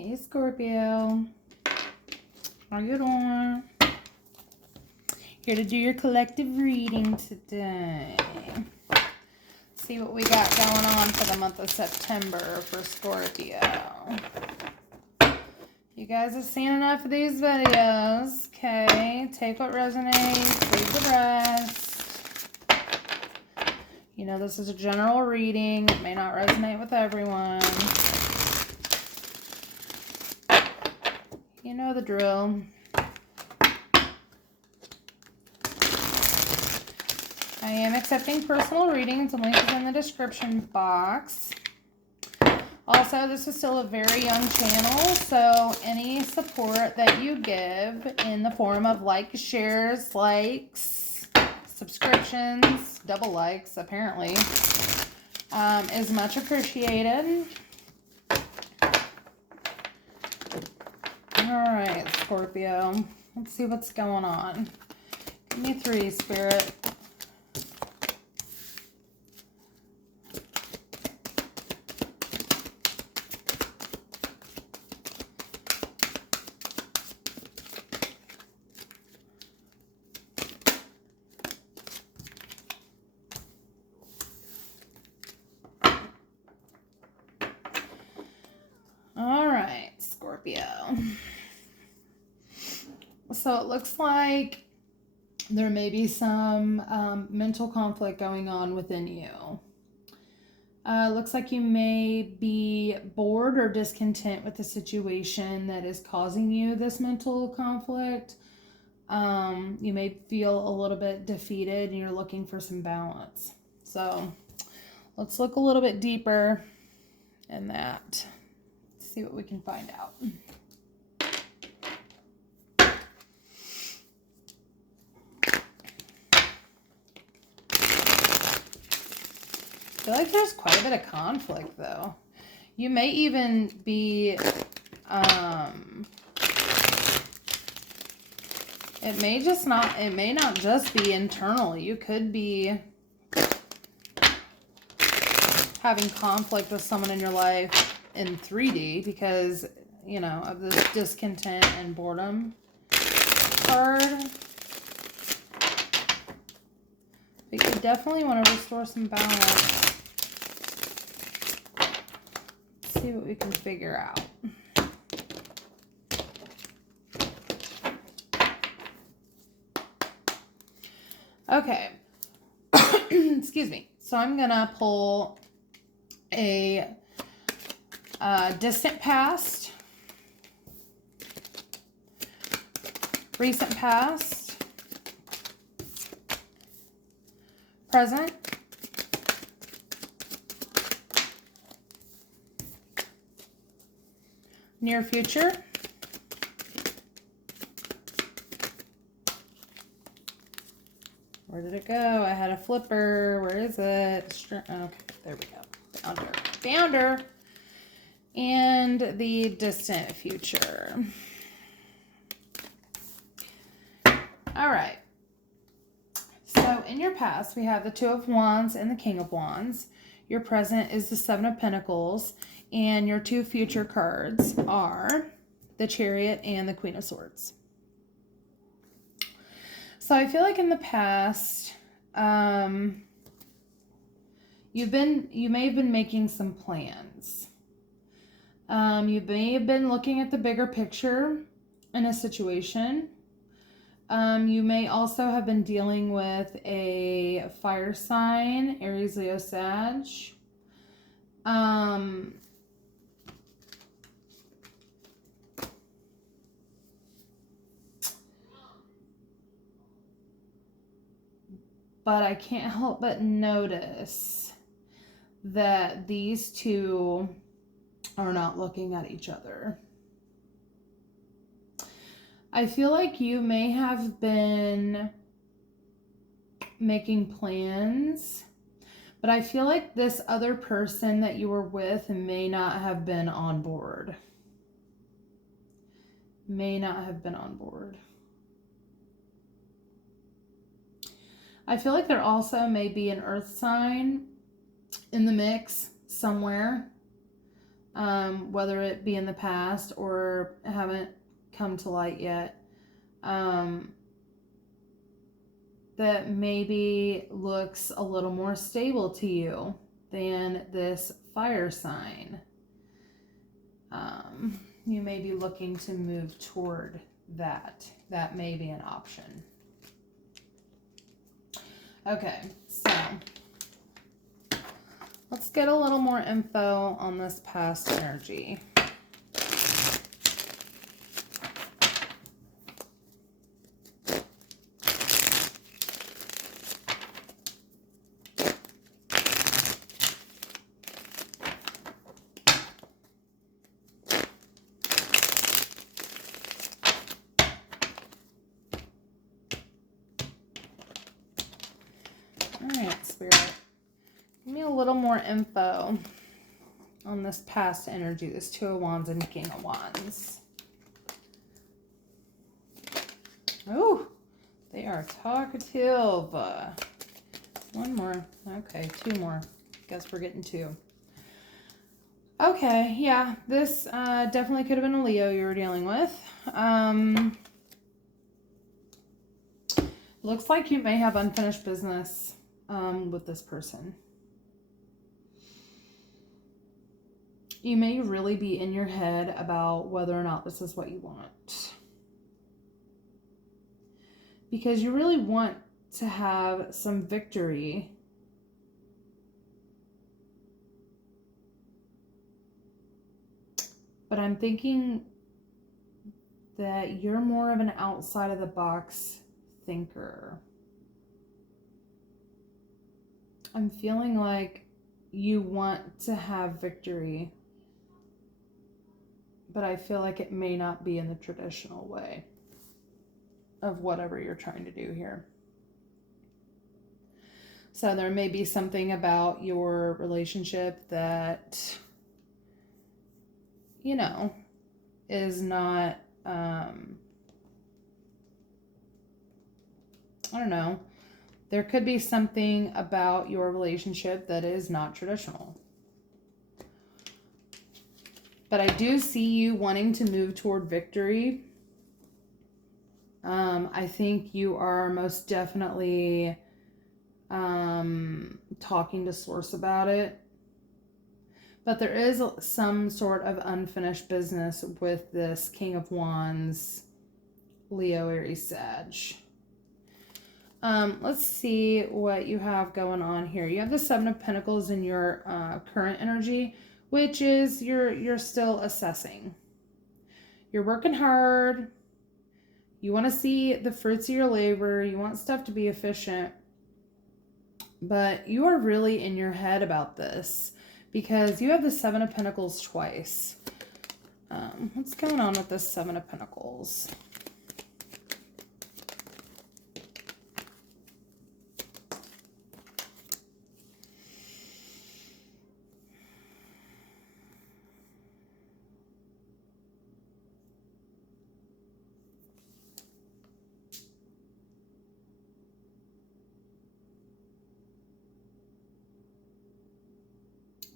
Hey Scorpio, how you doing? Here to do your collective reading today. See what we got going on for the month of September for Scorpio. You guys have seen enough of these videos. Okay, take what resonates, leave the rest. You know, this is a general reading. It may not resonate with everyone. You know the drill. I am accepting personal readings. The link is in the description box. Also, this is still a very young channel, so any support that you give in the form of likes, shares, likes, subscriptions, double likes apparently, is much appreciated. Alright, Scorpio. Let's see what's going on. Give me 3, Spirit. Alright, Scorpio. So it looks like there may be some mental conflict going on within you. Looks like you may be bored or discontent with the situation that is causing you this mental conflict. You may feel a little bit defeated and you're looking for some balance. So let's look a little bit deeper in that. See what we can find out. I feel like there's quite a bit of conflict though. You may even be, it may not just be internal. You could be having conflict with someone in your life in 3D because, you know, of this discontent and boredom card. But you definitely want to restore some balance. See what we can figure out. Okay. Excuse me. So I'm going to pull a distant past, recent past, present, near future, where did it go? I had a flipper. Where is it? Okay, there we go. Found her. Found her. And the distant future. All right. So in your past, we have the 2 of Wands and the King of Wands. Your present is the 7 of Pentacles. And your 2 future cards are the Chariot and the Queen of Swords. So I feel like in the past, you may have been making some plans. You may have been looking at the bigger picture in a situation. You may also have been dealing with a fire sign, Aries, Leo, Sag. But I can't help but notice that these two are not looking at each other. I feel like you may have been making plans, but I feel like this other person that you were with may not have been on board. May not have been on board. I feel like there also may be an earth sign in the mix somewhere. whether it be in the past or haven't come to light yet, that maybe looks a little more stable to you than this fire sign. You may be looking to move toward that. That may be an option. Okay, so let's get a little more info on this past energy. Spirit, give me a little more info on this past energy, this Two of Wands and King of Wands. Oh, they are talkative. One more. Okay, two more. Guess we're getting two. Okay, yeah, this definitely could have been a Leo you were dealing with. Looks like you may have unfinished business with this person. You may really be in your head about whether or not this is what you want. Because you really want to have some victory. But I'm thinking that you're more of an outside of the box thinker. I'm feeling like you want to have victory, but I feel like it may not be in the traditional way of whatever you're trying to do here. So there may be something about your relationship that, you know, is not, I don't know. There could be something about your relationship that is not traditional. But I do see you wanting to move toward victory. I think you are most definitely talking to Source about it. But there is some sort of unfinished business with this King of Wands, Leo, Aries, Sag. Let's see what you have going on here. You have the Seven of Pentacles in your current energy, which is you're still assessing. You're working hard. You want to see the fruits of your labor. You want stuff to be efficient. But you are really in your head about this because you have the Seven of Pentacles twice. What's going on with this Seven of Pentacles?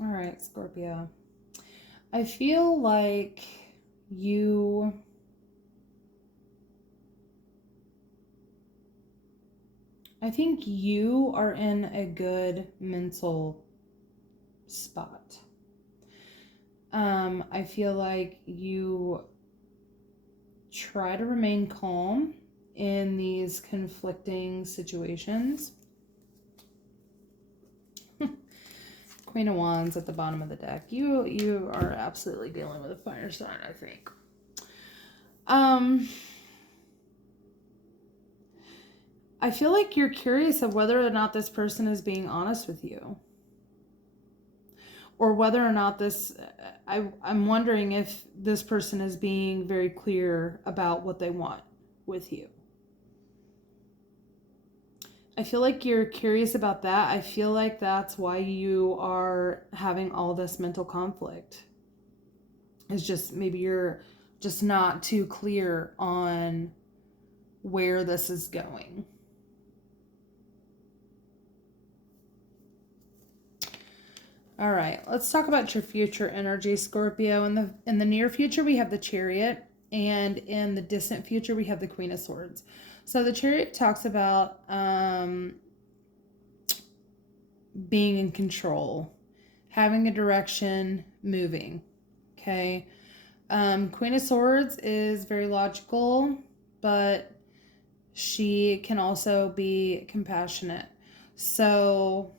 All right, Scorpio. I feel like I think you are in a good mental spot. I feel like you try to remain calm in these conflicting situations. Queen of Wands at the bottom of the deck. You are absolutely dealing with a fire sign, I think. I feel like you're curious of whether or not this person is being honest with you. Or whether or not I'm wondering if this person is being very clear about what they want with you. I feel like you're curious about that. I feel like that's why you are having all this mental conflict. It's just maybe you're just not too clear on where this is going. All right, let's talk about your future energy, Scorpio. In the near future, we have the Chariot, and in the distant future, we have the Queen of Swords. So the Chariot talks about being in control, having a direction, moving. Okay. Queen of Swords is very logical, but she can also be compassionate. So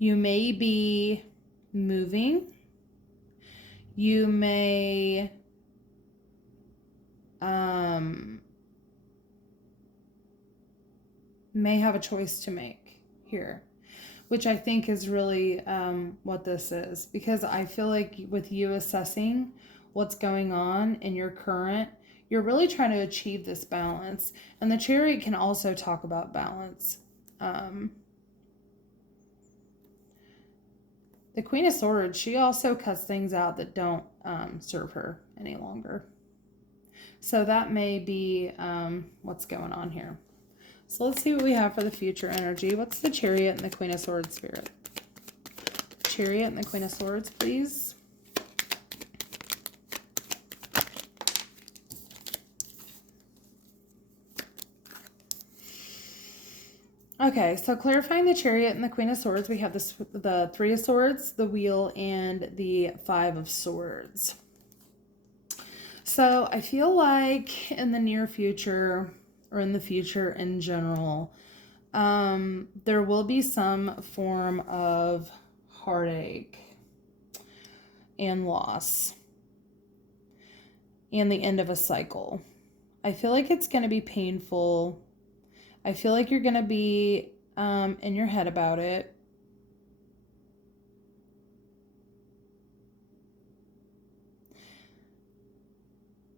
you may be moving. You may have a choice to make here, which I think is really what this is, because I feel like with you assessing what's going on in your current, you're really trying to achieve this balance. And the Chariot can also talk about balance. The Queen of Swords, she also cuts things out that don't serve her any longer. So that may be what's going on here. So let's see what we have for the future energy. What's the Chariot and the Queen of Swords, Spirit? Chariot and the Queen of Swords, please. Okay, so clarifying the Chariot and the Queen of Swords, we have the Three of Swords, the Wheel, and the Five of Swords. So I feel like in the near future, or in the future in general, there will be some form of heartache and loss and the end of a cycle. I feel like it's going to be painful. I feel like you're going to be in your head about it.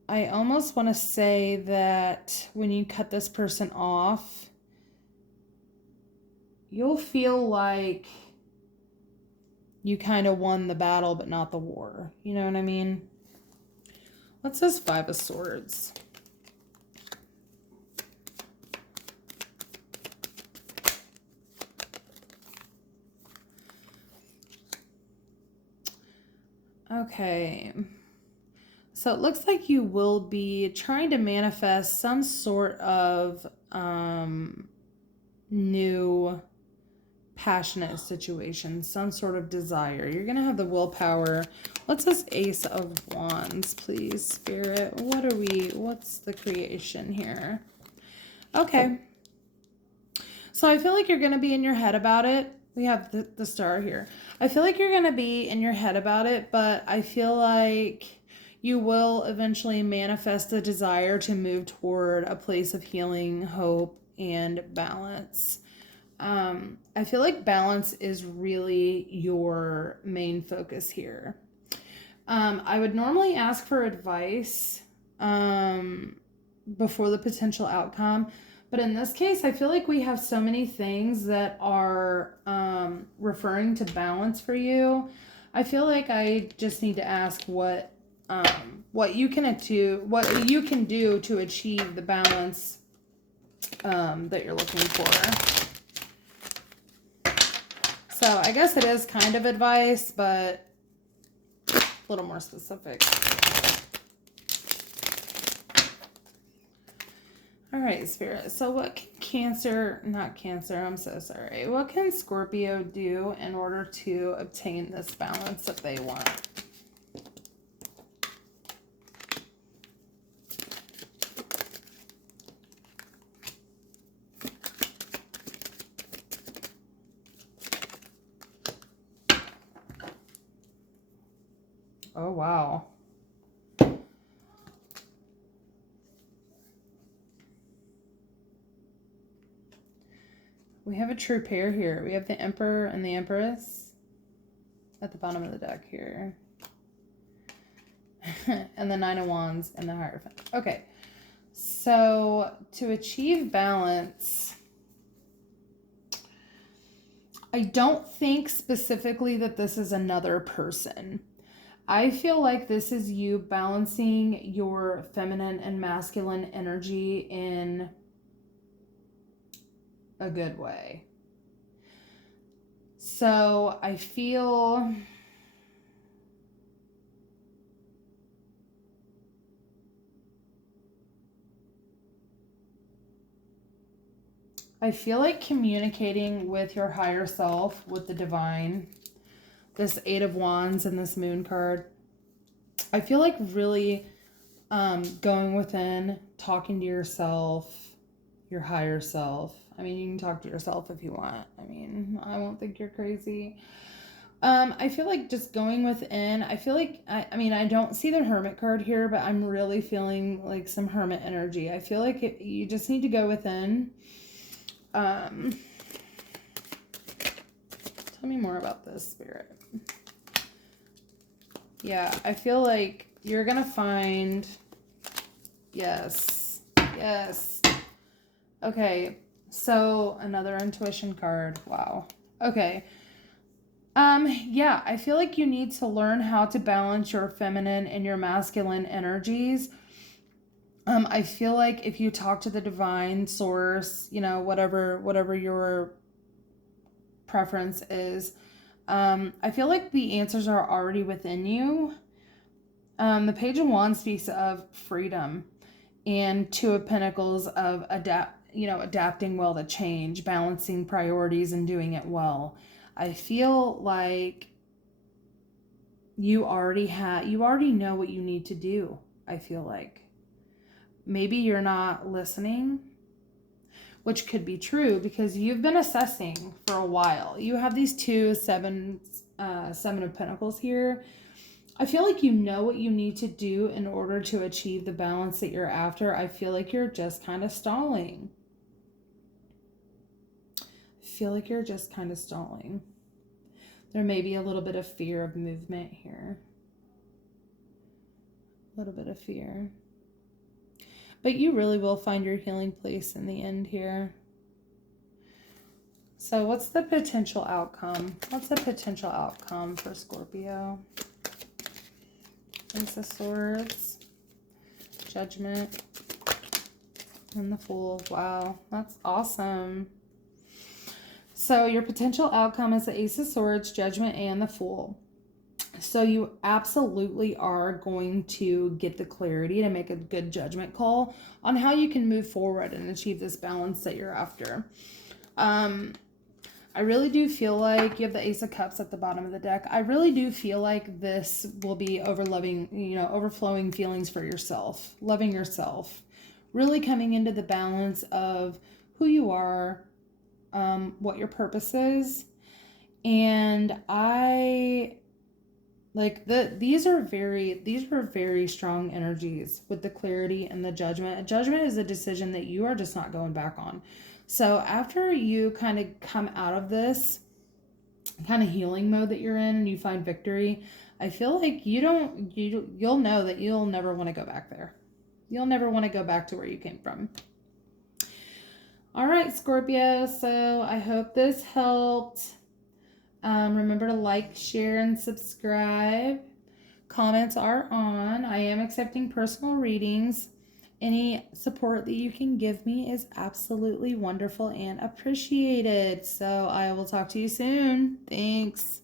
I almost want to say that when you cut this person off, you'll feel like you kind of won the battle, but not the war. You know what I mean? What's this Five of Swords? Okay. So it looks like you will be trying to manifest some sort of new passionate situation, some sort of desire. You're going to have the willpower. What's this Ace of Wands, please, Spirit? What's the creation here? Okay. So I feel like you're going to be in your head about it. We have the star here. I feel like you're going to be in your head about it, but I feel like you will eventually manifest the desire to move toward a place of healing, hope, and balance. I feel like balance is really your main focus here. I would normally ask for advice before the potential outcome. But in this case, I feel like we have so many things that are referring to balance for you. I feel like I just need to ask what you can do to achieve the balance that you're looking for. So I guess it is kind of advice, but a little more specific. All right, Spirit. So what can I'm so sorry. What can Scorpio do in order to obtain this balance that they want? Oh, wow. We have a true pair here. We have the Emperor and the Empress at the bottom of the deck here. And the Nine of Wands and the Hierophant. Okay. So to achieve balance, I don't think specifically that this is another person. I feel like this is you balancing your feminine and masculine energy in a good way. So I feel like communicating with your higher self, with the divine, this Eight of Wands and this Moon card. I feel like really going within, talking to yourself, your higher self. I mean, you can talk to yourself if you want. I mean, I won't think you're crazy. I feel like just going within, I feel like, I mean, I don't see the Hermit card here, but I'm really feeling like some Hermit energy. I feel like you just need to go within. Tell me more about this, Spirit. Yeah, I feel like you're going to find, yes. Okay, so another intuition card. Wow. Okay. Yeah, I feel like you need to learn how to balance your feminine and your masculine energies. I feel like if you talk to the divine source, you know, whatever your preference is, I feel like the answers are already within you. The Page of Wands speaks of freedom, and Two of Pentacles of adapting well to change, balancing priorities and doing it well. I feel like you already know what you need to do. I feel like maybe you're not listening, which could be true because you've been assessing for a while. You have these Seven of Pentacles here. I feel like you know what you need to do in order to achieve the balance that you're after. I feel like you're just kind of stalling. There may be a little bit of fear of movement here. A little bit of fear. But you really will find your healing place in the end here. So what's the potential outcome? What's the potential outcome for Scorpio? Ace of Swords, Judgment, and the Fool. Wow, that's awesome. So your potential outcome is the Ace of Swords, Judgment, and the Fool. So you absolutely are going to get the clarity to make a good judgment call on how you can move forward and achieve this balance that you're after. I really do feel like you have the Ace of Cups at the bottom of the deck. I really do feel like this will be overflowing feelings for yourself, loving yourself, really coming into the balance of who you are, what your purpose is. And these are very strong energies with the clarity and the judgment. A judgment is a decision that you are just not going back on. So after you kind of come out of this kind of healing mode that you're in and you find victory, I feel like you'll know that you'll never want to go back there. You'll never want to go back to where you came from. All right, Scorpio. So I hope this helped. Remember to like, share, and subscribe. Comments are on. I am accepting personal readings. Any support that you can give me is absolutely wonderful and appreciated. So I will talk to you soon. Thanks.